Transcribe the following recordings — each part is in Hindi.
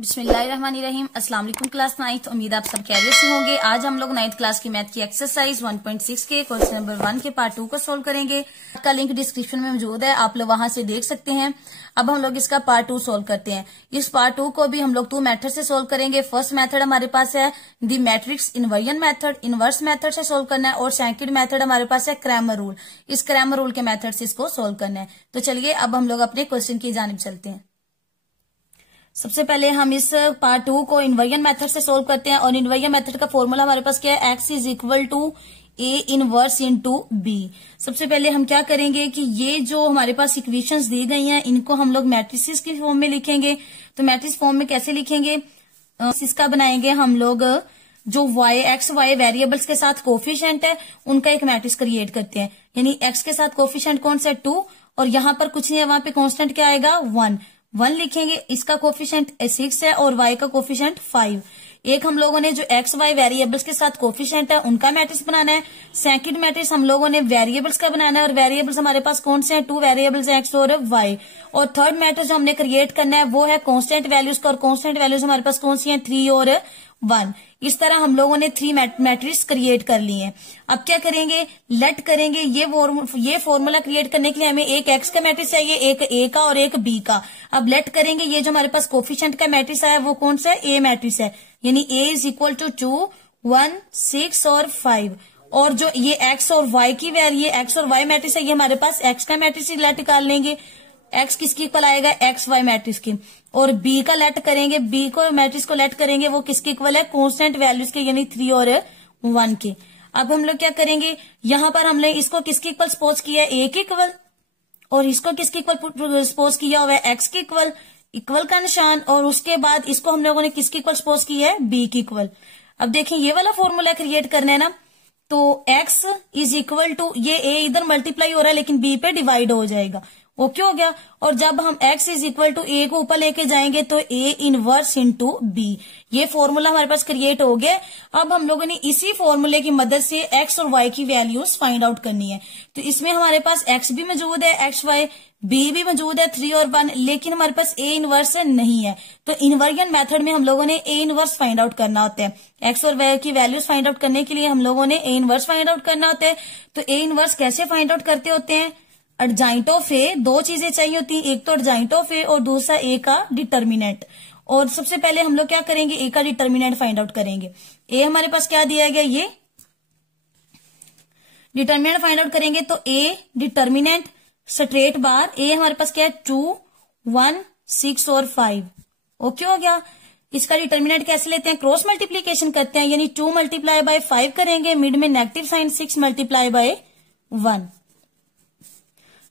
बिस्मिल्लाहिर्रहमानिर्रहीम। अस्सलाम वालेकुम क्लास 9th। उम्मीद आप सब खैरियत से होंगे। आज हम लोग 9th क्लास की मैथ की एक्सरसाइज 1.6 के क्वेश्चन नंबर 1 के पार्ट 2 को सोल्व करेंगे। का लिंक डिस्क्रिप्शन में मौजूद है, आप लोग वहां से देख सकते हैं। अब हम लोग इसका पार्ट 2 सोल्व करते हैं। इस पार्ट 2 को भी हम लोग 2 मेथड से सोल्व करेंगे। फर्स्ट मेथड हमारे पास है the matrix inversion method, inverse method से सोल्व करना है, और सेकंड मेथड हमारे पास है क्रैमर रूल। इस क्रैमर रूल के मेथड से इसको सोल्व करना है। तो चलिए अब हम लोग अपने क्वेश्चन की जानिब चलते हैं। सबसे पहले हम इस पार्ट 2 को इनवर्जन मेथड से सोल्व करते हैं, और इनवर्जन मेथड का फॉर्मूला हमारे पास क्या है, x is equal to A inverse into B. सबसे पहले हम क्या करेंगे कि ये जो हमारे पास इक्वेशंस दी गई हैं इनको हम लोग मैट्रिसेस की फॉर्म में लिखेंगे। तो मैट्रिक्स फॉर्म में कैसे लिखेंगे, इसका बनाएंगे हम लोग जो एक्स वाई वेरिएबल्स के साथ कोफिशिएंट है उनका एक मैट्रिक्स क्रिएट करते हैं। यानी एक्स के साथ कोफिशिएंट कौन सा है 2, और यहाँ पर कुछ नहीं है, वहां पे कांस्टेंट क्या आएगा 1 लिखेंगे। इसका कोफिशिएंट 6 है और y का कोफिशिएंट 5। एक हम लोगों ने जो एक्स वाई वेरिएबल्स के साथ कोफिशिएंट है उनका मैट्रिक्स बनाना है। सेकंड मैट्रिक्स हम लोगों ने वेरिएबल्स का बनाना है, और वेरिएबल्स हमारे पास कौन से हैं, 2 वेरिएबल्स हैं एक्स और वाई। और थर्ड मैट्रिक्स जो हमने क्रिएट करना है वो है कांस्टेंट वैल्यूज का, और कांस्टेंट वैल्यूज हमारे पास कौन सी हैं 3 और 1। इस तरह हम लोगों ने 3 मैट्रिक्स क्रिएट कर लिए हैं। अब क्या करेंगे, लेट करेंगे। ये फॉर्मूला क्रिएट करने के लिए हमें एक एक्स का मैट्रिक्स चाहिए, एक ए का और एक बी का। अब लेट करेंगे, ये जो हमारे पास कोफिशिएंट का मैट्रिक्स है वो कौन सा है, ए मैट्रिक्स है। यानी ए इज इक्वल टू 2, 1, 6 और 5। और जो ये एक्स और वाई की वैल्यू, ये एक्स और वाई मैट्रिक्स है, ये हमारे पास एक्स का मैट्रिक्स लेट निकाल लेंगे। एक्स किसकी इक्वल आएगा, एक्स वाई मैट्रिक्स की। और बी का लेट करेंगे, बी को मैट्रिक्स को लेट करेंगे, वो किसकी इक्वल है, कांस्टेंट वैल्यूज के, यानी 3 और 1 के। अब हम लोग क्या करेंगे, यहां पर हमने इसको किसकी इक्वल सपोज किया है, ए की इक्वल, और इसको किसकी इक्वल सपोज किया हुआ है, एक्स की इक्वल, इक्वल का निशान। और उसके बाद इसको हम लोगों ने किसकी इक्वल सपोज किया है, बी की इक्वल। अब देखिए ये वाला फॉर्मूला क्रिएट करना है ना, तो x इज इक्वल टू, ये a इधर मल्टीप्लाई हो रहा है लेकिन b पे डिवाइड हो जाएगा, ओके हो गया। और जब हम x is equal to a को ऊपर लेके जाएंगे तो a इनवर्स इंटू b। ये फॉर्मूला हमारे पास क्रिएट हो गया। अब हम लोगों ने इसी फॉर्मूले की मदद से x और y की वैल्यूज फाइंड आउट करनी है। तो इसमें हमारे पास x भी मौजूद है, एक्स वाई, b भी मौजूद है 3 और 1, लेकिन हमारे पास a इनवर्स नहीं है। तो इनवर्जन मेथड में हम लोगों ने a इनवर्स फाइंड आउट करना होता है। x और y की वैल्यूज फाइंड आउट करने के लिए हम लोगों ने a इनवर्स फाइंड आउट करना होता है। तो a इनवर्स कैसे फाइंड आउट करते होते हैं, एडजॉइंट ऑफ ए, 2 चीजें चाहिए होती हैं, एक तो एडजॉइंट ऑफ ए और दूसरा ए का डिटर्मिनेंट। और सबसे पहले हम लोग क्या करेंगे, ए का डिटर्मिनेंट फाइंड आउट करेंगे। ए हमारे पास क्या दिया गया, ये डिटर्मिनेंट फाइंड आउट करेंगे। तो ए डिटर्मिनेंट स्ट्रेट बार, ए हमारे पास क्या है 2, 1, 6 और 5, ओके हो गया। इसका डिटर्मिनेंट कैसे लेते हैं, क्रॉस मल्टीप्लीकेशन करते हैं, यानी 2 मल्टीप्लाई बाय 5 करेंगे, मिड में नेगेटिव साइन, 6 मल्टीप्लाई बाय 1,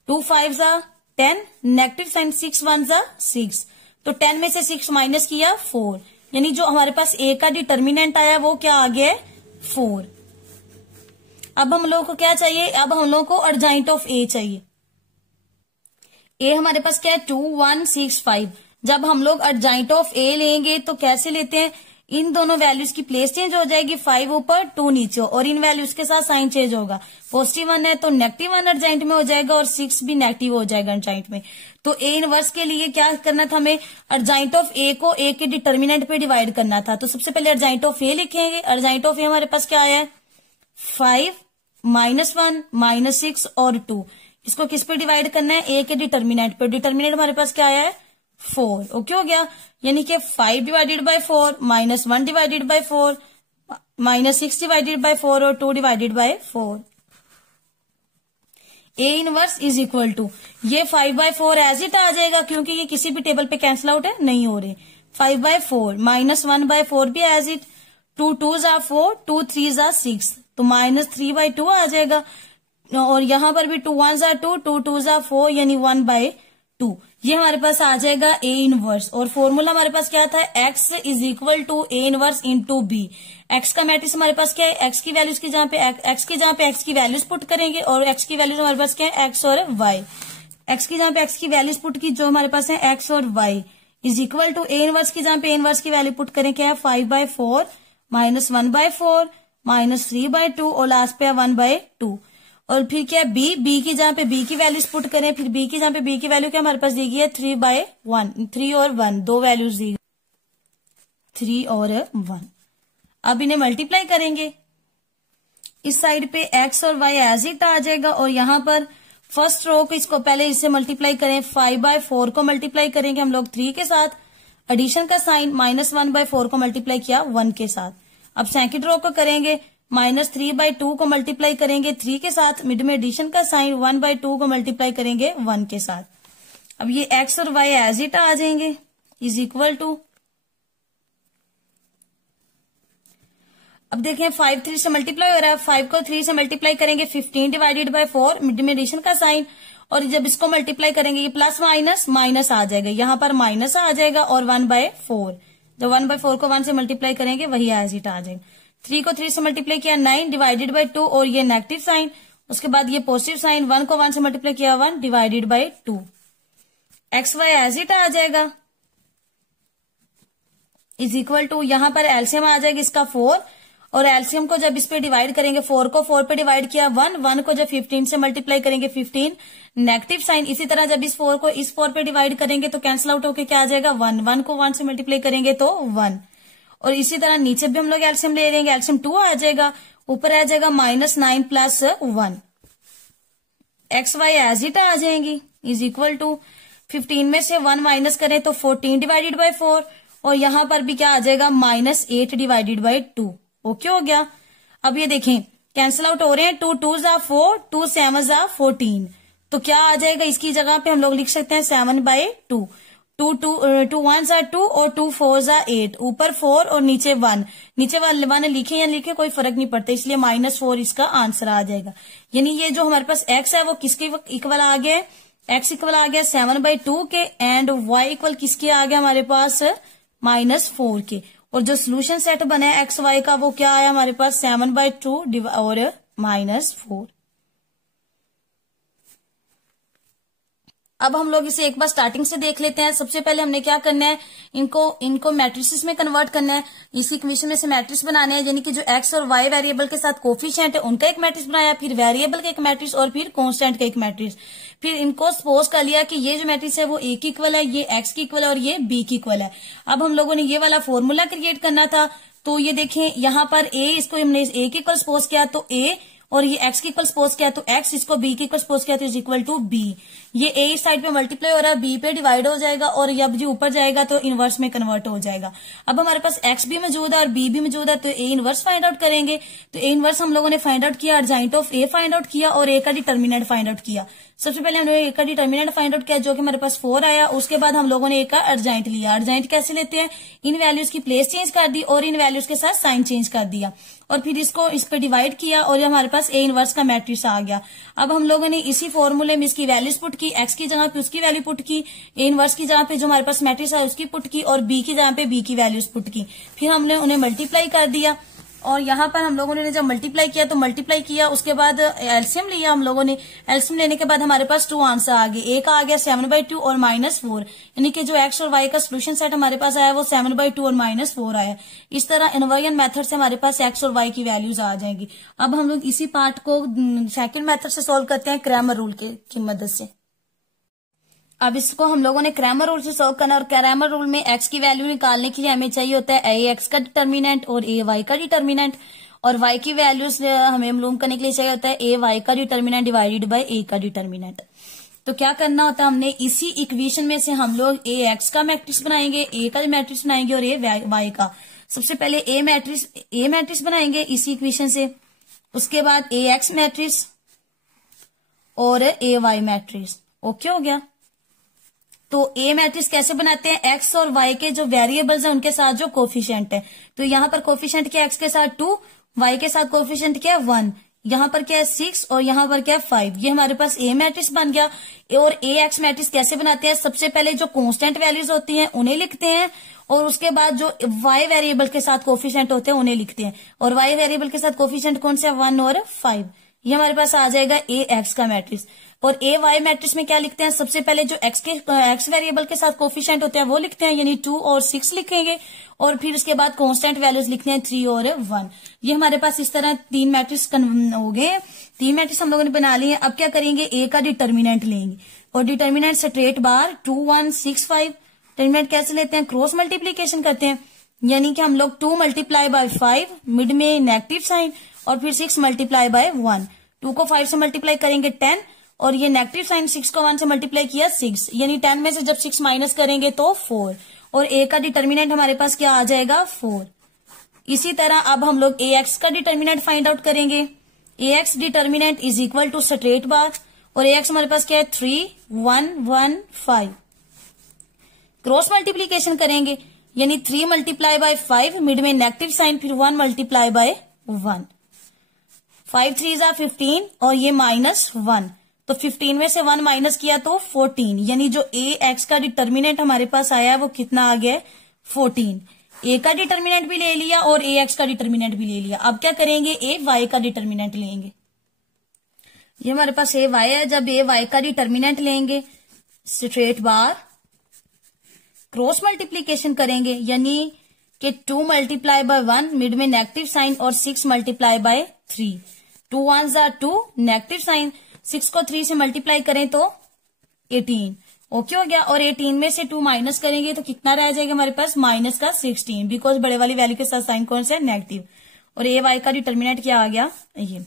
2 5 जा 10, नेगेटिव साइन 6 1 जा 6। तो 10 में से 6 माइनस किया 4, यानी जो हमारे पास ए का डिटर्मिनेंट आया वो क्या आ गया 4। अब हम लोगों को क्या चाहिए, अब हम लोगों को एडजॉइंट ऑफ ए चाहिए। ए हमारे पास क्या है 2, 1, 6, 5। जब हम लोग एडजॉइंट ऑफ ए लेंगे तो कैसे लेते हैं, इन दोनों वैल्यूज की प्लेस चेंज हो जाएगी, 5 ऊपर 2 नीचे, और इन वैल्यूज के साथ साइन चेंज होगा। पॉजिटिव 1 है तो नेगेटिव 1 एडजॉइंट में हो जाएगा, और 6 भी नेगेटिव हो जाएगा एडजॉइंट में। तो ए इनवर्स के लिए क्या करना था, हमें एडजॉइंट ऑफ ए को ए के डिटर्मिनेंट पे डिवाइड करना था। तो सबसे पहले एडजॉइंट ऑफ ए लिखेंगे। एडजॉइंट ऑफ ए हमारे पास क्या आया है 5, -1, -6 और 2। इसको किस पे डिवाइड करना है, ए के डिटर्मिनेंट पे। डिटर्मिनेंट हमारे पास क्या आया है 4, ओके हो गया। यानी कि 5 divided by 4, -1 divided by 4, -6 divided by 4 और 2 divided by 4। A inverse is equal to, ये 5/4 एज इट आ जाएगा क्योंकि ये किसी भी टेबल पे कैंसिल आउट है नहीं हो रहे। 5/4 -1/4 भी as it, 2 2s are 4, 2 3s are 6, तो -3/2 आ जाएगा। और यहां पर भी 2 1s are 2, 2 2s are 4, यानी 1/2। ये हमारे पास आ जाएगा ए इनवर्स। और फॉर्मूला हमारे पास क्या था, X is equal to A inverse into B. X का मैट्रिक्स हमारे पास क्या है, एक्स की वैल्यूज की जहां पे एक्स की वैल्यूज पुट करेंगे, और एक्स की वैल्यूज हमारे पास क्या है, एक्स और वाई। एक्स की जहां पे एक्स की वैल्यूज पुट की, जो हमारे पास है एक्स और Y, is equal to A inverse की जहां पे ए इनवर्स की वैल्यू पुट करें, क्या है 5/4, -1/4, -3/2 और लास्ट पे 1/2। और फिर क्या है बी की जहां पे बी की वैल्यूज पुट करें, फिर बी की जहां पे बी की वैल्यू क्या हमारे पास दी गई है 3/1, 3 और 1, 2 वैल्यूज दी गई। 3 और 1। अब इन्हें मल्टीप्लाई करेंगे, इस साइड पे x और y एज इट आ जाएगा, और यहाँ पर फर्स्ट रो को इसको पहले इससे मल्टीप्लाई करें, 5/4 को मल्टीप्लाई करेंगे हम लोग 3 के साथ, एडिशन का साइन, -1/4 को मल्टीप्लाई किया 1 के साथ। अब सेकंड रो को करेंगे, -3/2 को मल्टीप्लाई करेंगे 3 के साथ, मिड में एडिशन का साइन, 1/2 को मल्टीप्लाई करेंगे 1 के साथ। अब ये x और y एज इट आ जाएंगे, इज इक्वल टू, अब देखें 5 3 से मल्टीप्लाई हो रहा है, 5 को 3 से मल्टीप्लाई करेंगे 15 डिवाइडेड बाय 4, मिड में एडिशन का साइन, और जब इसको मल्टीप्लाई करेंगे ये प्लस माइनस माइनस आ जाएगा, यहाँ पर माइनस आ जाएगा, और 1/4, जब 1/4 को 1 से मल्टीप्लाई करेंगे वही एज इट आ जाएगा। 3 को 3 से मल्टीप्लाई किया 9 डिवाइडेड बाय 2, और ये नेगेटिव साइन, उसके बाद ये पॉजिटिव साइन, 1 को 1 से मल्टीप्लाई किया 1 divided by 2, X Y as it आ जाएगा, इज इक्वल टू, यहाँ पर एलसीएम आ जाएगा इसका 4, और एलसीएम को जब इस पे डिवाइड करेंगे, 4 को 4 पे डिवाइड किया 1, 1 को जब 15 से मल्टीप्लाई करेंगे 15, नेगेटिव साइन, इसी तरह जब इस 4 को इस 4 पे डिवाइड करेंगे तो कैंसिल आउट होके क्या आ जाएगा 1, 1 को 1 से मल्टीप्लाई करेंगे तो 1, और इसी तरह नीचे भी हम लोग एलसीएम ले लेंगे, एलसीएम 2 आ जाएगा, ऊपर आ जाएगा -9 + 1, एक्स वाई एज इट आ जाएंगी, इज इक्वल टू 15 में से 1 माइनस करें तो 14 डिवाइडेड बाय 4, और यहां पर भी क्या आ जाएगा -8 डिवाइडेड बाय 2। ओके हो गया। अब ये देखें कैंसिल आउट हो रहे हैं, 2 2 = 4, 2 7 = 14, तो क्या आ जाएगा, इसकी जगह पे हम लोग लिख सकते हैं 7/2, 2 1 = 2 और 2 4 = 8, ऊपर 4 और नीचे 1, नीचे 1 लिखे या लिखे कोई फर्क नहीं पड़ता, इसलिए -4 इसका आंसर आ जाएगा। यानी ये जो हमारे पास x है वो किसके इक्वल आ गया, x इक्वल आ गया 7/2 के, एंड y इक्वल किसके आ गया हमारे पास -4 के, और जो सोल्यूशन सेट बना है एक्स वाई का वो क्या आया हमारे पास 7/2 और -4। अब हम लोग इसे एक बार स्टार्टिंग से देख लेते हैं। सबसे पहले हमने क्या करना है, इनको मैट्रिसेस में कन्वर्ट करना है, इसी इक्वेशन में से मैट्रिक्स बनाने हैं, यानी कि जो एक्स और वाई वेरिएबल के साथ कोफिशिएंट है उनका एक मैट्रिक्स बनाया, फिर वेरिएबल का एक मैट्रिक्स, और फिर कांस्टेंट का एक मैट्रिक्स। फिर इनको सपोज कर लिया कि ये जो मैट्रिक्स है वो ए की इक्वल है, ये एक्स की इक्वल है, और ये बी की इक्वल है। अब हम लोगों ने ये वाला फॉर्मूला क्रिएट करना था, तो ये देखें यहाँ पर ए, इसको हमने ए की इक्वल सपोज किया तो ए, और ये x की इक्वल सपोज किया तो x, इसको b की इक्वल सपोज किया तो इज इक्वल टू b। ये a इस साइड पे मल्टीप्लाई हो रहा है, b पे डिवाइड हो जाएगा, और जब जी ऊपर जाएगा तो इनवर्स में कन्वर्ट हो जाएगा। अब हमारे पास x भी मौजूद है और b भी मौजूद है, तो a इनवर्स फाइंड आउट करेंगे। तो a इनवर्स हम लोगों ने फाइंड आउट किया, urgent of a find out किया, और a का डिटर्मिनेंट फाइंड आउट किया। सबसे पहले हमने a का डिटर्मिनेंट फाइंड आउट किया जो कि हमारे पास 4 आया, उसके बाद हम लोगों ने a का अर्जेंट लिया। अर्जेंट कैसे लेते हैं, इन वैल्यूज की प्लेस चेंज कर दी और इन वैल्यूज के साथ साइन चेंज कर दिया, और फिर इसको इस पे डिवाइड किया, और हमारे पास a इनवर्स का मैट्रिक्स आ गया। अब हम लोगों ने इसी फॉर्मूले में इसकी वैल्यूज पुट की, x की जगह पे उसकी वैल्यू पुट की, a इनवर्स की जगह पे जो हमारे पास मैट्रिक्स है उसकी पुट की, और b की जगह पे b की वैल्यूज पुट की, फिर हमने उन्हें मल्टीप्लाई कर दिया। और यहाँ पर हम लोगों ने जब मल्टीप्लाई किया तो मल्टीप्लाई किया, उसके बाद एलसीएम लिया हम लोगों ने, एलसीएम लेने के बाद हमारे पास 2 आंसर आ गए, एक आ गया 7/2 और -4, यानी कि जो एक्स और वाई का सोल्यूशन सेट हमारे पास आया वो 7/2 और -4 आया। इस तरह इनवर्जन मेथड से हमारे पास एक्स और वाई की वैल्यूज आ जाएंगी। अब हम लोग इसी पार्ट को सेकंड मेथड से सोल्व करते हैं, क्रैमर रूल की मदद से। अब इसको हम लोगों ने क्रैमर रूल से सॉल्व करना, और क्रैमर रूल में x की वैल्यू निकालने के लिए हमें चाहिए होता है a x का डिटर्मिनेंट और a y का डिटर्मिनेंट, और y की वैल्यूज हमें मालूम करने के लिए चाहिए होता है a y का डिटर्मिनेंट डिवाइडेड बाय a का डिटर्मिनेंट। तो क्या करना होता है, हमने इसी इक्वेशन में से हम लोग a x का मैट्रिक्स बनाएंगे, a का मैट्रिक्स बनाएंगे और a y का। सबसे पहले a मैट्रिक्स बनाएंगे इसी इक्वेशन से, उसके बाद a x मैट्रिक्स और a y मैट्रिक्स। ओके हो गया। तो a मैट्रिक्स कैसे बनाते हैं, x और y के जो वेरिएबल्स हैं उनके साथ जो कोफिशिएंट है, तो यहाँ पर कोफिशिएंट क्या है x के साथ 2, y के साथ कोफिशिएंट क्या है 1, यहाँ पर क्या है 6 और यहाँ पर क्या है 5। ये हमारे पास a मैट्रिक्स बन गया। और ax मैट्रिक्स कैसे बनाते हैं, सबसे पहले जो कांस्टेंट वैल्यूज होती हैं उन्हें लिखते हैं, और उसके बाद जो y वेरिएबल के साथ कोफिशिएंट होते हैं उन्हें लिखते हैं, और y वेरिएबल के साथ कोफिशिएंट कौन से 1 और 5। ये हमारे पास आ जाएगा ax का मैट्रिक्स। और ए वाई मैट्रिक्स में क्या लिखते हैं, सबसे पहले जो एक्स वेरिएबल के साथ कोफिशिएंट होते हैं वो लिखते हैं, यानी 2 और 6 लिखेंगे, और फिर उसके बाद कांस्टेंट वैल्यूज लिखते हैं 3 और 1। ये हमारे पास इस तरह 3 मैट्रिक्स हो गए, 3 मैट्रिक्स हम लोगों ने बना लिए। अब क्या करेंगे, ए का डिटर्मिनेंट लेंगे, और डिटर्मिनेंट स्ट्रेट बार 2 1 6 5। डिटर्मिनेंट कैसे लेते हैं, क्रॉस मल्टीप्लीकेशन करते हैं, यानी कि हम लोग 2 मल्टीप्लाई बाय 5 मिड में नेगेटिव साइन और फिर 6 मल्टीप्लाई बाय 1। 2 को 5 से मल्टीप्लाई करेंगे 10 और ये नेगेटिव साइन 6 को 1 से मल्टीप्लाई किया 6, यानी 10 में से जब 6 माइनस करेंगे तो 4 और a का डिटर्मिनेंट हमारे पास क्या आ जाएगा 4। इसी तरह अब हम लोग ax का डिटर्मिनेंट फाइंड आउट करेंगे। ax determinant is equal to straight bar और ax हमारे पास क्या है 3 1 1 5। क्रॉस मल्टीप्लीकेशन करेंगे यानी 3 मल्टीप्लाई बाय 5 मिड में नेगेटिव साइन फिर 1 मल्टीप्लाई बाय 1। 5 3 जा 15 और ये -1 तो 15 में से 1 माइनस किया तो 14, यानी जो ax का डिटर्मिनेंट हमारे पास आया है वो कितना आ गया 14। a का डिटर्मिनेंट भी ले लिया और ax का डिटर्मिनेंट भी ले लिया। अब क्या करेंगे ay का डिटर्मिनेंट लेंगे। ये हमारे पास ay है, जब ay का डिटर्मिनेंट लेंगे स्ट्रेट बार क्रॉस मल्टीप्लीकेशन करेंगे यानी कि 2 मल्टीप्लाई बाय 1 मिड में नेगेटिव साइन और 6 मल्टीप्लाई बाय 3। 2 1 जा 2 नेगेटिव साइन 6 को 3 से मल्टीप्लाई करें तो 18 ओके हो गया और 18 में से 2 माइनस करेंगे तो कितना रह जाएगा हमारे पास माइनस का 16 बिकॉज बड़े वाली वैल्यू के साथ साइन कौन सा है नेगेटिव और ए वाई का डिटर्मिनेंट क्या आ गया ये।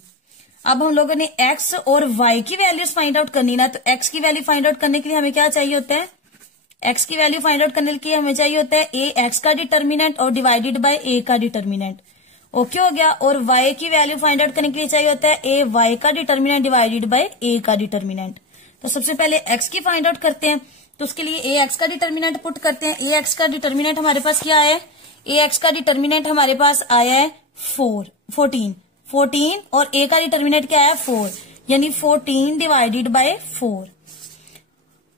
अब हम लोगों ने x और y की वैल्यूज फाइंड आउट करनी ना, तो x की वैल्यू फाइंड आउट करने के लिए हमें क्या चाहिए होता है x की वैल्यू फाइंड आउट करने के लिए हमें चाहिए होता है a x का डिटर्मिनेंट और डिवाइडेड बाय a का डिटर्मिनेंट ओके हो गया। और y की वैल्यू फाइंड आउट करने के लिए चाहिए होता है a y का डिटर्मिनेंट डिवाइडेड बाय a का डिटर्मिनेंट। तो सबसे पहले x की फाइंड आउट करते हैं, तो उसके लिए a x का डिटर्मिनेंट पुट करते हैं। a x का डिटर्मिनेंट हमारे पास क्या है, a x का डिटर्मिनेंट हमारे पास आया है 14 और a का डिटर्मिनेंट क्या है 4, यानी 14 डिवाइडेड बाय 4।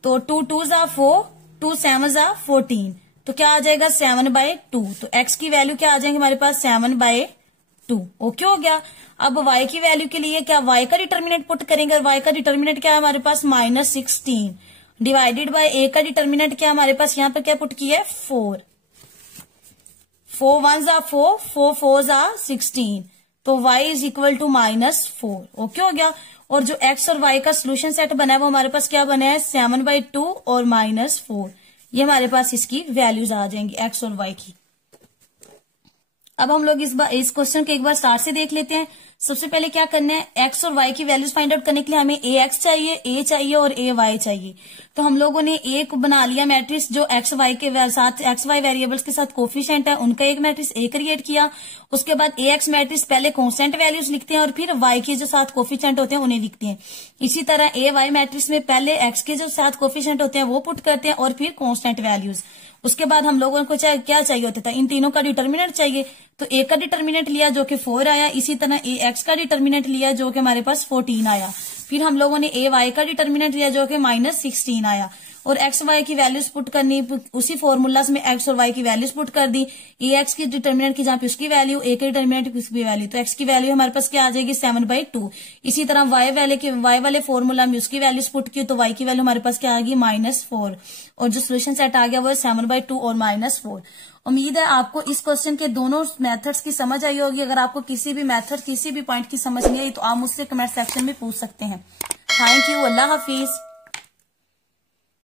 तो 2 2 जा 4 2 7 जा 14 तो क्या आ जाएगा 7/2। तो x की वैल्यू क्या आ जाएगी हमारे पास 7/2 ओके हो गया। अब y की वैल्यू के लिए क्या y का डिटर्मिनेंट पुट करेंगे और y का डिटर्मिनेंट क्या है हमारे पास -16 डिवाइडेड बाय a का डिटर्मिनेंट क्या हमारे पास यहाँ पर क्या पुट किया है 4 1 जा 4 4 4 जा 16 तो y is equal to -4 okay हो गया। और जो x और y का सोल्यूशन सेट बना है वो हमारे पास क्या बना है 7/2 और -4, ये हमारे पास इसकी वैल्यूज आ जाएंगी x और y की। अब हम लोग इस क्वेश्चन को एक बार स्टार्ट से देख लेते हैं। सबसे पहले क्या करना है x और y की वैल्यूज फाइंड आउट करने के लिए हमें ax चाहिए, a चाहिए और ay चाहिए। तो हम लोगों ने एक बना लिया मैट्रिक्स जो x y के साथ x y वेरिएबल्स के साथ कोफिशिएंट है उनका एक मैट्रिक्स a क्रिएट किया। उसके बाद ax मैट्रिक्स पहले कांस्टेंट वैल्यूज लिखते हैं और फिर y के जो साथ कोफिशिएंट होते हैं उन्हें लिखते हैं। इसी तरह ay मैट्रिक्स में पहले x के जो साथ कोफिशिएंट होते हैं वो पुट करते हैं और फिर कांस्टेंट वैल्यूज। उसके बाद हम लोगों को क्या चाहिए होता था, इन तीनों का डिटर्मिनेंट चाहिए। तो a का डिटर्मिनेंट लिया जो कि 4 आया, इसी तरह ax का डिटर्मिनेंट लिया जो कि हमारे पास 14 आया। फिर हम लोगों ने ay का डिटर्मिनेंट लिया जो कि -16 आया और x y की वैल्यूज पुट करनी, उसी फॉर्मूला में x और y की वैल्यूज पुट कर दी। ax की डिटर्मिनेंट की जहां पे उसकी वैल्यू, a के डिटर्मिनेंट की उसकी वैल्यू, तो x की वैल्यू हमारे पास क्या आ जाएगी 7/2। इसी तरह y वाले फॉर्मूला में उसकी वैल्यूज पुट की तो y की वैल्यू हमारे पास क्या आ गई -4 और जो सोल्यूशन सेट आ गया वो 7/2 और -4। उम्मीद है आपको इस क्वेश्चन के दोनों मेथड्स की समझ आई होगी। अगर आपको किसी भी मेथड किसी भी पॉइंट की समझ नहीं आई तो आप मुझसे कमेंट सेक्शन में पूछ सकते हैं। Thank you, Allah Hafiz.